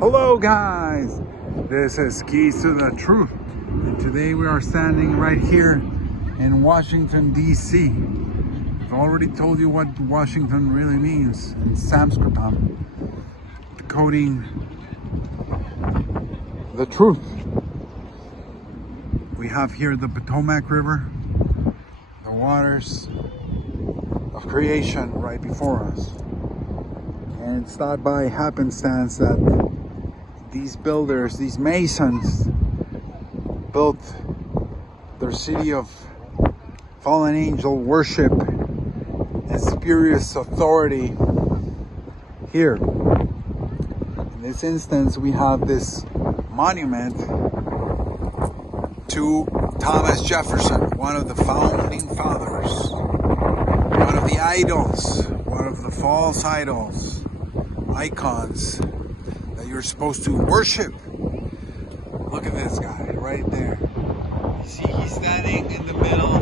Hello guys, this is Keys to the Truth, and today we are standing right here in Washington DC. I've already told you what Washington really means in Sanskrit, decoding the truth. We have here the Potomac River, the waters of creation right before us. And it's not by happenstance that these builders, these masons, built their city of fallen angel worship and spurious authority here. In this instance, we have this monument to Thomas Jefferson, one of the founding fathers, one of the idols, one of the false idols, icons that you're supposed to worship. Look at this guy right there. You see, he's standing in the middle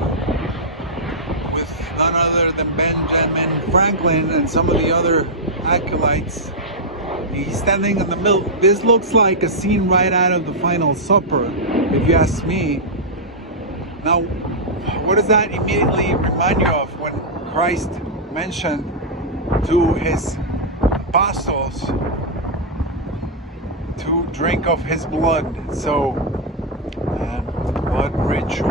with none other than Benjamin Franklin and some of the other acolytes. He's standing in the middle. This looks like a scene right out of the Final Supper, if you ask me. Now, what does that immediately remind you of when Christ mentioned to his apostles to drink of his blood? So, blood ritual,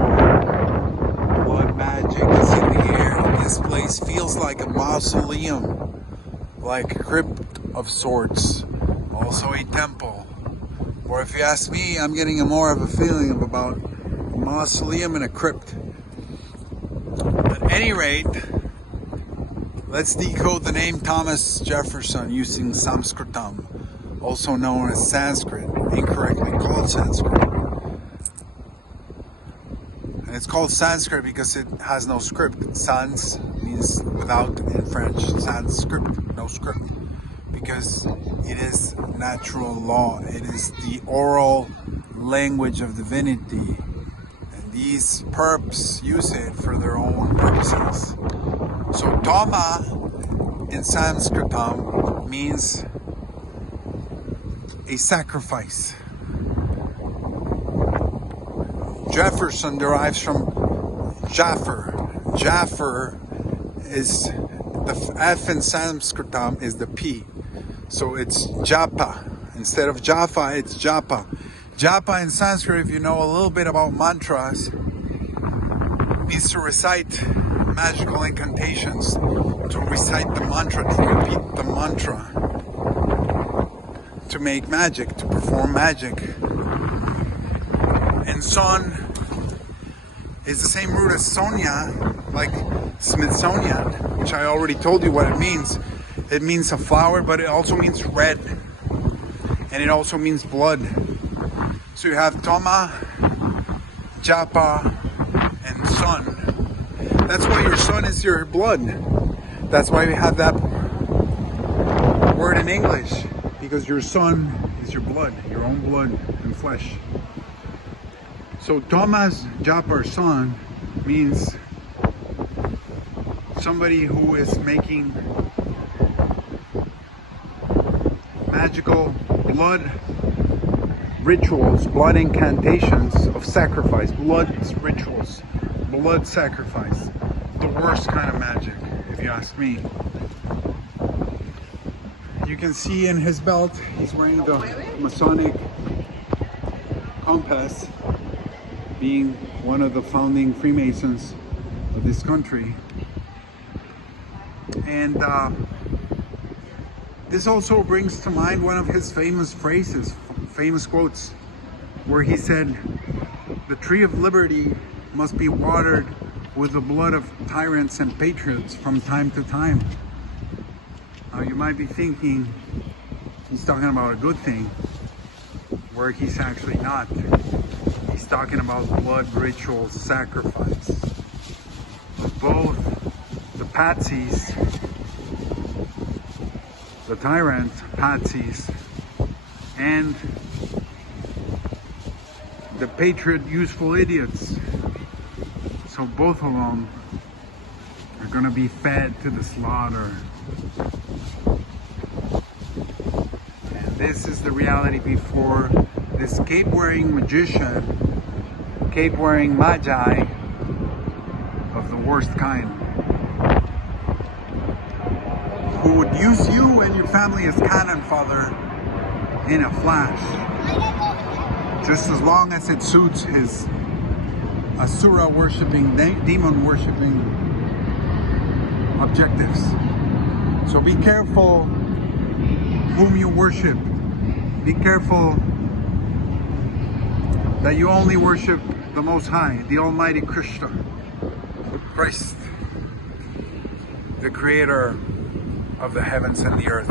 blood magic is in the air. This place feels like a mausoleum, like a crypt of sorts, also a temple. Or if you ask me, I'm getting more of a feeling of about a mausoleum and a crypt. At any rate, let's decode the name Thomas Jefferson using Sanskritam, also known as Sanskrit, incorrectly called Sanskrit. And it's called Sanskrit because it has no script. Sans means without in French. Sanskrit, no script. Because it is natural law. It is the oral language of divinity. And these perps use it for their own purposes. So Dogma in Sanskritam means a sacrifice. Jefferson derives from Jaffer. Jaffer is the F in Sanskritam is the P. So it's Japa. Instead of Jaffa, it's Japa. Japa in Sanskrit, if you know a little bit about mantras, means to recite magical incantations, to recite the mantra, to repeat the mantra, to make magic, to perform magic. And son is the same root as Sonia, like Smithsonian, which I already told you what it means. It means a flower, but it also means red, and it also means blood. So you have Toma, Japa, and son. That's why your son is your blood. That's why we have that word in English, because your son is your blood, your own blood and flesh. So Thomas Japa, son, means somebody who is making magical blood rituals, blood incantations of sacrifice, blood rituals, blood sacrifice. The worst kind of magic, if you ask me. You can see in his belt, he's wearing the Masonic compass, being one of the founding Freemasons of this country. And this also brings to mind one of his famous phrases, famous quotes, where he said, "The tree of liberty must be watered with the blood of tyrants and patriots from time to time." Now you might be thinking he's talking about a good thing, where he's actually not. He's talking about blood ritual sacrifice of both the patsies, the tyrant patsies, and the patriot useful idiots. So both of them are going to be fed to the slaughter. And this is the reality before this cape-wearing magician, cape-wearing magi of the worst kind, who would use you and your family as cannon fodder in a flash, just as long as it suits his Asura worshipping, demon worshipping objectives. So be careful whom you worship. Be careful that you only worship the Most High, the Almighty Krishna, Christ, the Creator of the heavens and the earth.